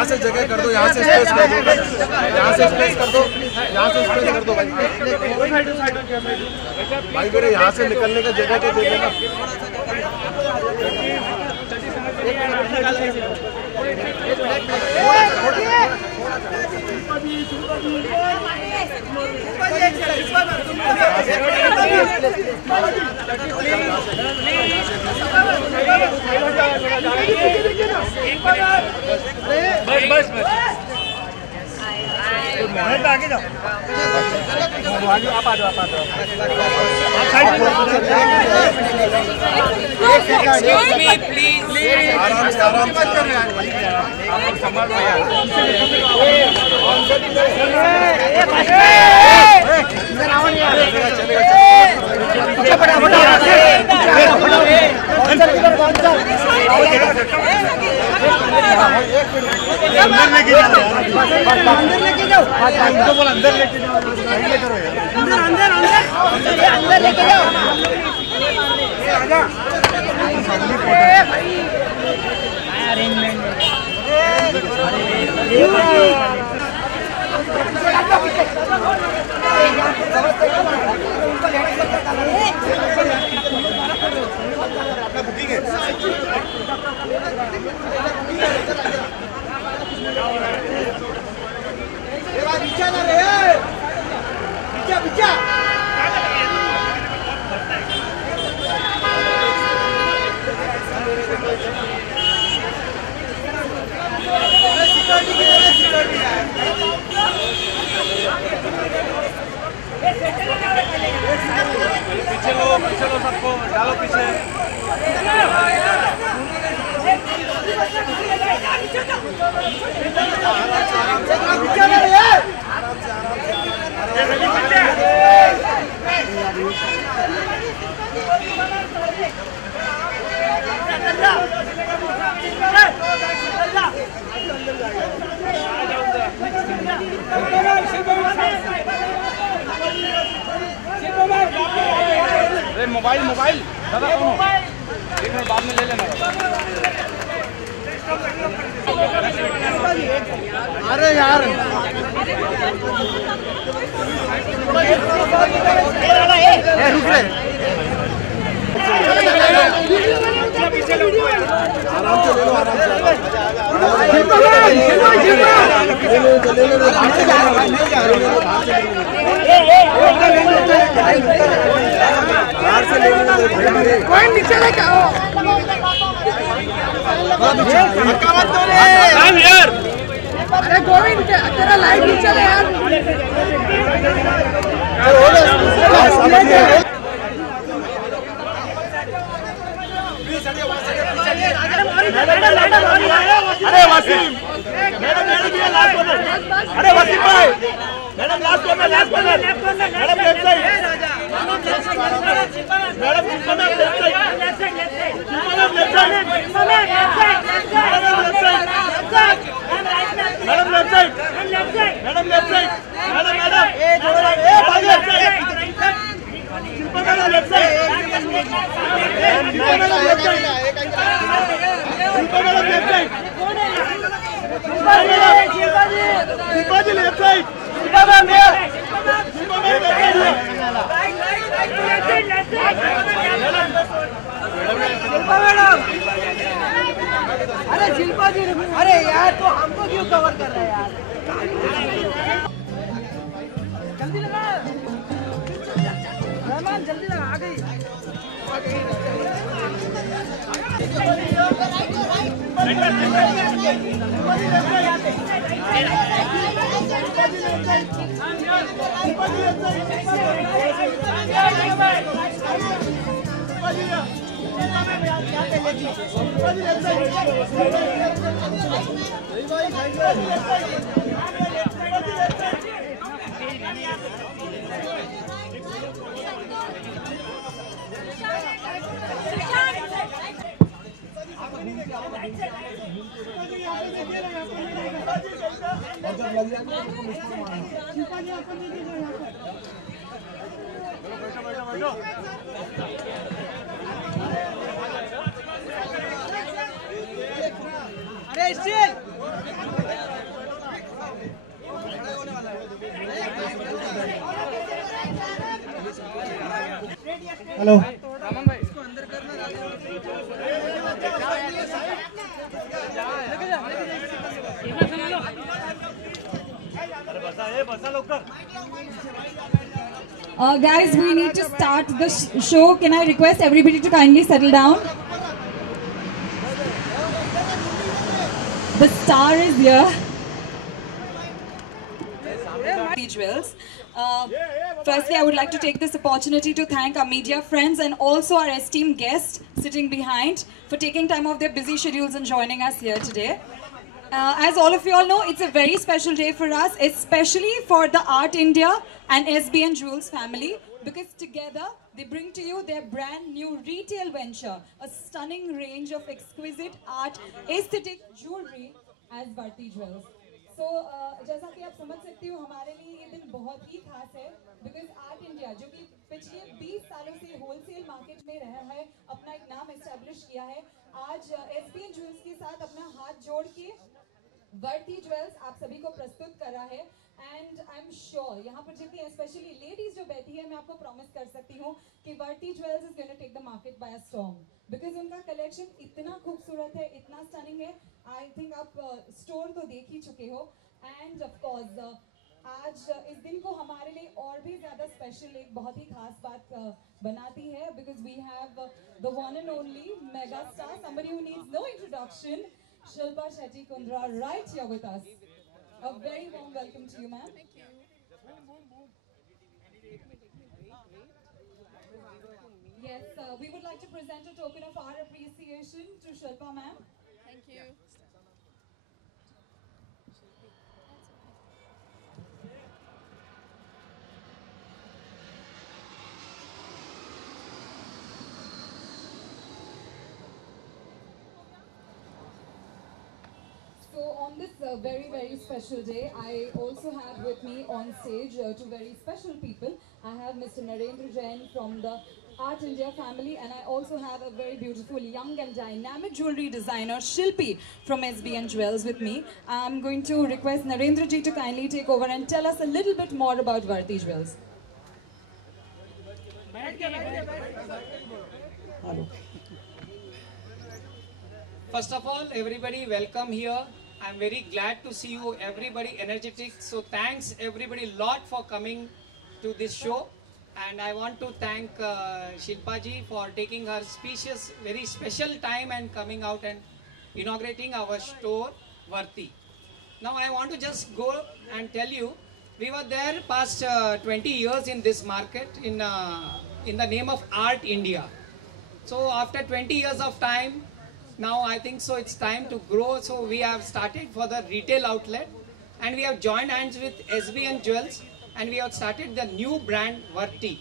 यहाँ से जगह कर दो, यहाँ से स्पेस कर दो, यहाँ से स्पेस कर दो, यहाँ से स्पेस कर दो भाई। भाई मेरे यहाँ से निकलने का जगह तो दे देना। बस आगे जाओ, आप आ जाओ, प्लीज आराम से संभाल अंदर लेके जाओ, अंदर लेके जाओ, अंदर लेके जाओ, अंदर लेके जाओ। पीछे लो सबको, डालो पीछे। मोबाइल दादा एक मिनट बाद में ले लेना। अरे यार रुक रे, आराम से ले लो, कोई नीचे लेके आओ। अरे गोविंद तेरा लाइट नीचे ले यार। अरे वसीम, मैडम लास्ट कॉर्नर। अरे वसीम भाई, madam last corner, madam left side, madam अरे शिल्पा जी, अरे यार तो हमको क्यों कवर कर रहा है यार? जल्दी लगा रहमान, जल्दी लगा, आ गई। अरे hello Guys, we need to start the show. Can I request everybody to kindly settle down? The star is here. Jewels. Firstly, I would like to take this opportunity to thank our media friends and also our esteemed guests sitting behind for taking time off their busy schedules and joining us here today. As all of you all know, it's a very special day for us, especially for the Art India and SBN Jewels family, because together they bring to you their brand new retail venture, a stunning range of exquisite art, aesthetic jewelry as Varti Jewels. So, जैसा कि आप समझ सकते हो, हमारे लिए ये दिन बहुत ही खास है, because Art India, जो कि पिछले 20 सालों से होलसेल मार्केट में रहा है, अपना एक नाम एस्टैब्लिश किया है, आज SBN Jewels के साथ अपना हाथ जोड़ के वर्ती ज्वेल्स आप सभी को प्रस्तुत कर रहा है एंड आई एम श्योर यहाँ पर जितनी स्पेशली लेडीज जो बैठी है मैं आपको प्रॉमिस कर सकती हूँ कि Varti jewels is going to take the market by a storm because उनका कलेक्शन इतना खूबसूरत है इतना स्टनिंग है आई थिंक आप स्टोर तो देख ही चुके हो एंड ऑफ कोर्स आज इस दिन को हमारे लिए और भी ज़्यादा स्पेशल एक बहुत ही खास बात बनाती है because we have the one and only mega star somebody who needs no introduction, Shilpa Shetty Kundra, right here with us. A very warm welcome to you, ma'am. Thank you. Yes, we would like to present a token of our appreciation to Shilpa, ma'am. Thank you. So on this very, very special day, I also have with me on stage two very special people. I have Mr. Narendra Jain from the Art India family, and I also have a very beautiful young and dynamic jewelry designer, Shilpi from SBN Jewels with me. I'm going to request Narendra ji to kindly take over and tell us a little bit more about Varti Jewels. First of all, everybody welcome here. I'm very glad to see you, everybody energetic. So thanks everybody a lot for coming to this show. And I want to thank Shilpa ji for taking her specious, very special time and coming out and inaugurating our store, Varti. Now I want to just go and tell you, we were there past 20 years in this market in the name of Art India. So after 20 years of time, now I think so it's time to grow. So we have started for the retail outlet and we have joined hands with SBN Jewels and we have started the new brand Varti.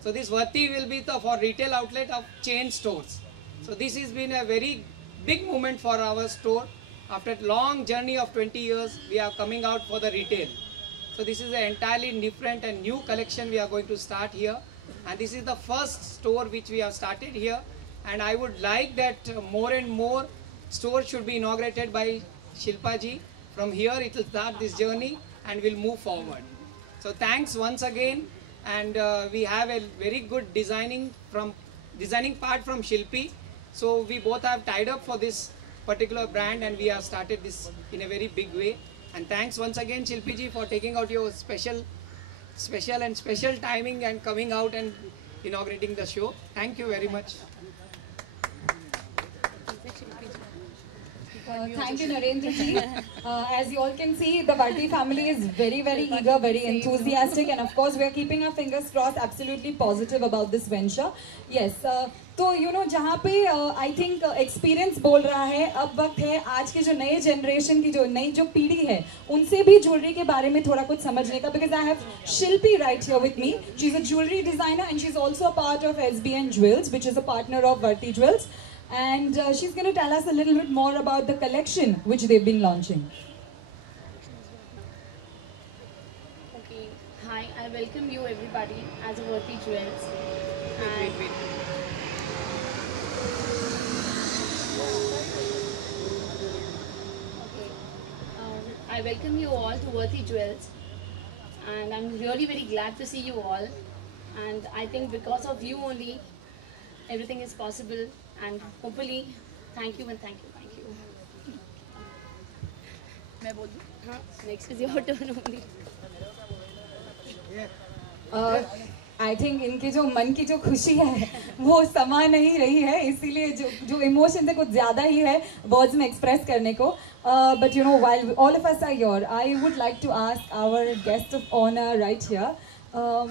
So this Varti will be for retail outlet of chain stores. So this has been a very big moment for our store. After a long journey of 20 years, we are coming out for the retail. So this is an entirely different and new collection we are going to start here. And this is the first store which we have started here. And I would like that more and more stores should be inaugurated by Shilpa ji. From here it will start this journey and we'll move forward. So thanks once again, and we have a very good designing part from Shilpi. So we both have tied up for this particular brand and we have started this in a very big way. And thanks once again Shilpi ji for taking out your special timing and coming out and inaugurating the show. Thank you very much. Thank you, Narendra ji. As you all can see, the Varti family is very, very eager, very enthusiastic, and of course, we are keeping our fingers crossed, absolutely positive about this venture. Yes. तो you know जहाँ पे I think experience बोल रहा है, अब वक्त है आज के जो नए जनरेशन की जो नई जो पीढ़ी है उनसे भी ज्वेलरी के बारे में थोड़ा कुछ समझने का, because I have Shilpi right here with me. She is a jewellery designer and she is also a part of SBN Jewels, which is a partner of Varti Jewels. And she's going to tell us a little bit more about the collection which they've been launching. Okay. Hi, I welcome you everybody as a Varti Jewels. Wait. Okay. I welcome you all to Varti Jewels, and I'm really very glad to see you all. and I think because of you only, everything is possible. And hopefully, thank you and thank you, thank you. मैं बोल दूँ? हाँ, next is your turn only. I think इनके जो मन की जो खुशी है वो समा नहीं रही है, इसीलिए जो जो इमोशन है कुछ ज़्यादा ही है वर्ड्स में एक्सप्रेस करने को. But you know while all of us are here, I would like to ask our guest of honour right here,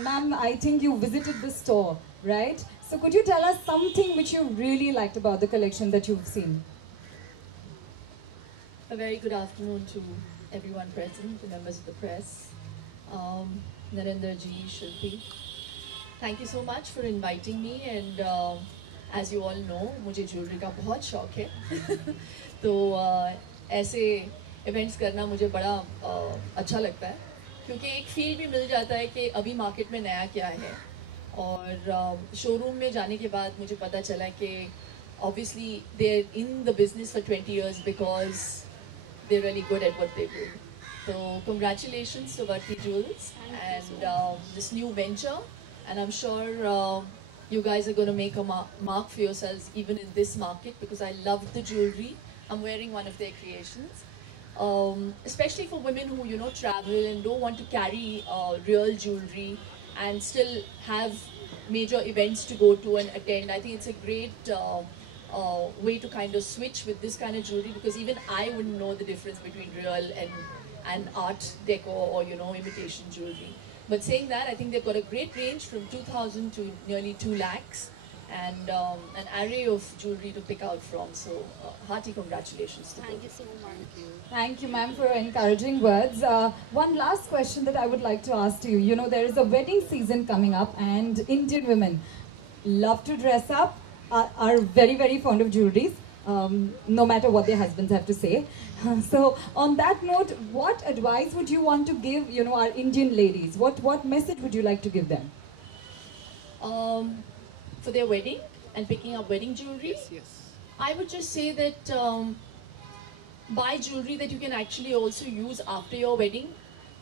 ma'am, I think you visited the store, right? So could you tell us something which you really liked about the collection that you've seen? A very good afternoon to everyone present, the members of the press, Narendra ji, Shilpi. Thank you so much for inviting me, and as you all know, मुझे jewelry का बहुत शौक है. तो ऐसे events करना मुझे बड़ा अच्छा लगता है, क्योंकि एक feel भी मिल जाता है कि अभी market में नया क्या है. और शोरूम में जाने के बाद मुझे पता चला कि obviously they're in the business for 20 years because they're really good at what they do. So congratulations to Varti Jewels and this new venture, and I'm sure you guys are going to make a mark for yourselves even in this market, because I love the jewelry. I'm wearing one of their creations, especially for women who, you know, travel and don't want to carry real jewelry and still have major events to go to and attend. I think it's a great way to kind of switch with this kind of jewelry, because even I wouldn't know the difference between real and art decor or, you know, imitation jewelry. But saying that, I think they've got a great range from 2,000 to nearly 2 lakhs, and an array of jewelry to pick out from. So hearty congratulations to Thank them. you so much. Thank you, ma'am, for your encouraging words. One last question that I would like to ask to you. You know, there is a wedding season coming up, and Indian women love to dress up, are very, very fond of jewelries, no matter what their husbands have to say. So, on that note, what advice would you want to give, you know, our Indian ladies? What message would you like to give them? For their wedding and picking up wedding jewelry, I would just say that buy jewelry that you can actually also use after your wedding,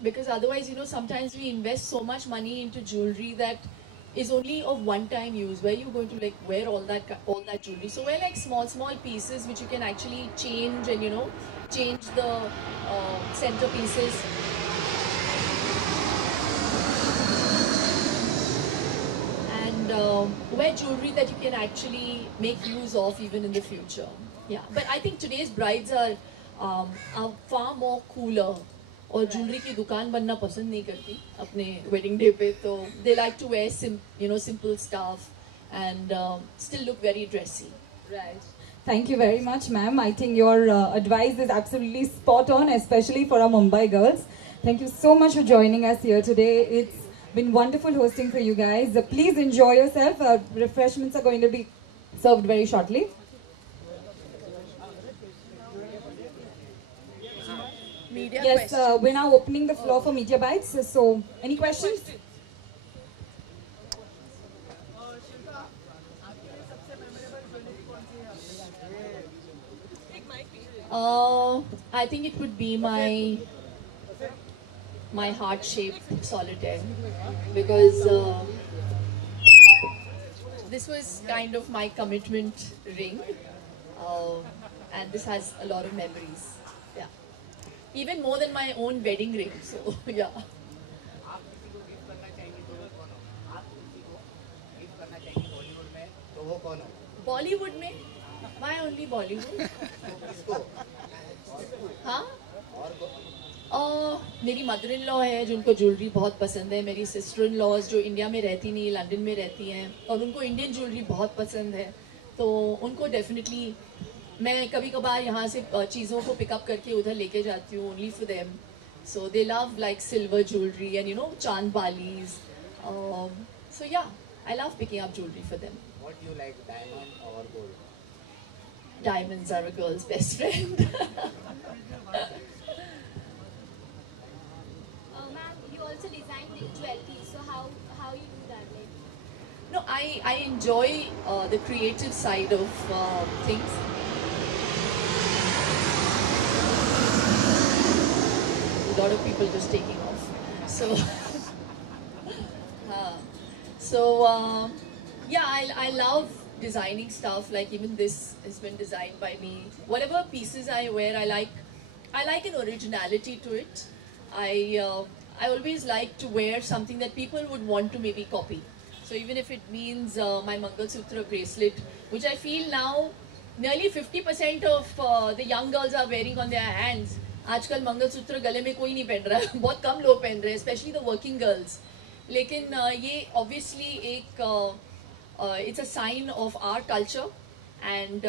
because otherwise, you know, sometimes we invest so much money into jewelry that is only of one-time use. Where you're going to like wear all that jewelry? So wear like small pieces which you can actually change, and, you know, change the center pieces. Wear jewelry that you can actually make use of even in the future. Yeah, but I think today's brides are far more cooler, और jewelry की दुकान बनना पसंद नहीं करती अपने wedding day पे. तो they like to wear simple stuff and still look very dressy. Right. Thank you very much, ma'am. I think your advice is absolutely spot on, especially for our Mumbai girls. Thank you so much for joining us here today. It's been wonderful hosting for you guys. Please enjoy yourself. Refreshments are going to be served very shortly. Media Yes, questions. we're now opening the floor for media bites. So, any questions? I think it would be my heart-shaped solitaire, because this was kind of my commitment ring, and this has a lot of memories. Yeah, even more than my own wedding ring. So yeah. Bollywood में? Why only Bollywood? हाँ? मेरी mother in law है जिनको jewellery बहुत पसंद है, मेरी sister in laws जो इंडिया में रहती नहीं, लंदन में रहती हैं, और उनको इंडियन ज्वेलरी बहुत पसंद है. तो उनको डेफिनेटली मैं कभी कभार यहाँ से चीज़ों को पिकअप करके उधर लेके जाती हूँ, only for them. So they love like silver jewellery and, you know, चांद बालीज. सो या, I love picking up jewellery for them. What do you like, diamond or gold? Diamonds are a girl's best friend. Ma'am, you also design jewelry, so how you do that? Like, No, I enjoy the creative side of things. A lot of people just taking off. So, So yeah, I love designing stuff. Like even this has been designed by me. Whatever pieces I wear, I like an originality to it. I always like to wear something that people would want to maybe copy. So even if it means my Mangal Sutra bracelet, which I feel now nearly 50% of the young girls are wearing on their hands. आजकल मंगलसूत्र गले में कोई नहीं पहन रहा है, बहुत कम लोग पहन रहे हैं, स्पेशली द वर्किंग गर्ल्स. लेकिन ये ऑब्वियसली एक it's a sign of our culture and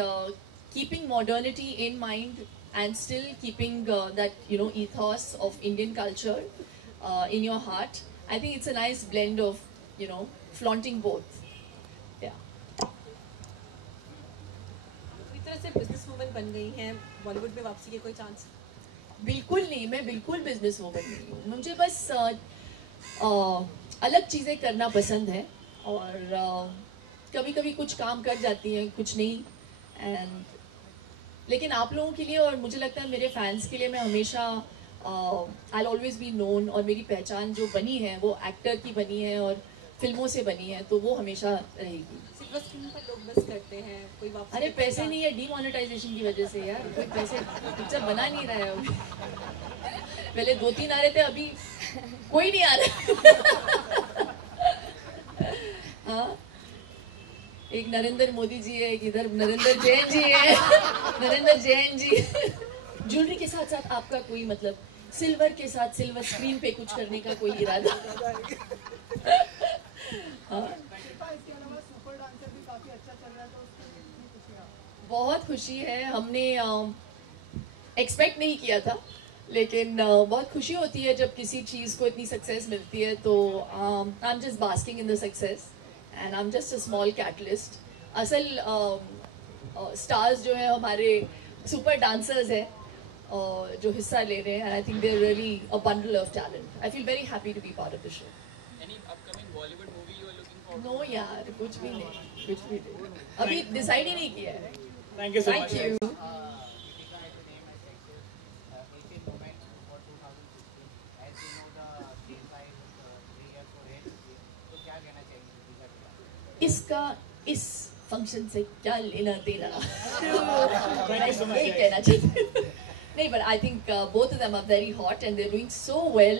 keeping modernity in mind and still keeping that ethos of Indian culture in your heart. I think it's a nice blend of flaunting both. Yeah. इस तरह से business woman बन गई हैं, बॉलीवुड में वापसी के कोई चांस? बिल्कुल नहीं, मैं बिल्कुल बिजनेस वूमन नहीं हूँ. मुझे बस अलग चीज़ें करना पसंद है और कभी कभी कुछ काम कर जाती हैं, कुछ नहीं. लेकिन आप लोगों के लिए और मुझे लगता है मेरे फैंस के लिए मैं हमेशा I'll always be known. और मेरी पहचान जो बनी है वो एक्टर की बनी है और फिल्मों से बनी है, तो वो हमेशा रहेगी. सिर्फ स्क्रीन पर लोग बस करते हैं, कोई वापसी? अरे पैसे नहीं है, डीमोनेटाइजेशन की वजह से यार. कोई पैसे पिक्चर बना नहीं रहा है अभी. पहले 2-3 आ रहे थे, अभी कोई नहीं आ रहा. हाँ, एक नरेंद्र मोदी जी है, एक इधर नरेंद्र जैन जी है. नरेंद्र जैन जी. ज्वेलरी के साथ साथ आपका कोई मतलब सिल्वर के साथ सिल्वर स्क्रीन पे कुछ करने का कोई इरादा? बहुत खुशी है. हमने एक्सपेक्ट नहीं किया था, लेकिन बहुत खुशी होती है जब किसी चीज़ को इतनी सक्सेस मिलती है. तो I am just basking in the success and I am just a small catalyst. असल स्टार्स जो है हमारे सुपर डांसर्स है जो हिस्सा ले रहे हैं. I think they are really a bundle of talent. I feel very happy to be part of the show. Any upcoming Bollywood movie you are looking for? No यार, कुछ भी नहीं, कुछ भी नहीं. अभी डिसाइड ही नहीं किया है. Thank you so much. Thank you. इसका इस फंक्शन से क्या लेना देना? यही कहना चाहिए. नहीं, but I think both of them are very hot and they're doing so well,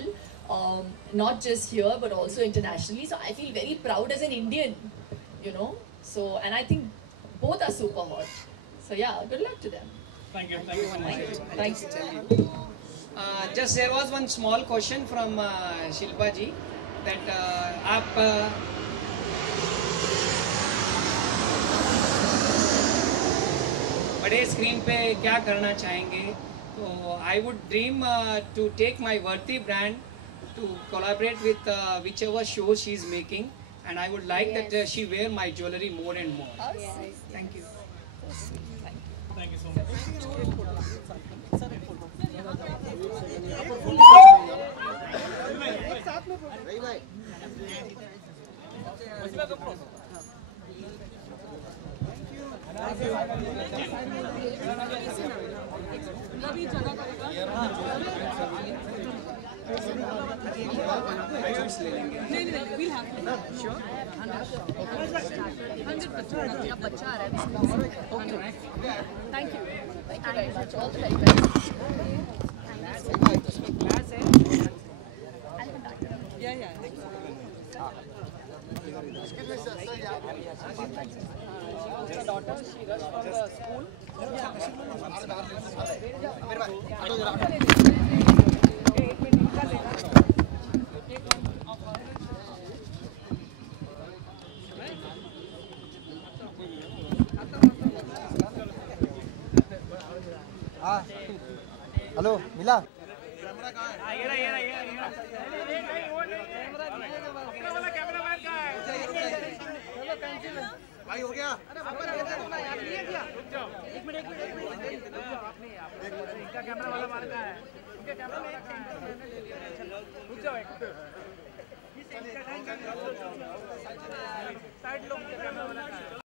not just here but also internationally. So I feel very proud as an Indian, So and I think both are super hot. So yeah, good luck to them. Thank you. Thank you so much. Thanks. Just there was one small question from Shilpa ji that आप बड़े screen पे क्या करना चाहेंगे? तो I would dream to take my Varti brand to collaborate with whichever show she is making, and I would like that she wear my jewelry more and more. Yes. Thank you. Thank you so much. Thank you very much. All the very best. Hello मिला? भाई हो गया? इनका camera वाला मार का है. इनका कैमरा में रुक जाओ एक. साइड लोग कैमरा वाला का है.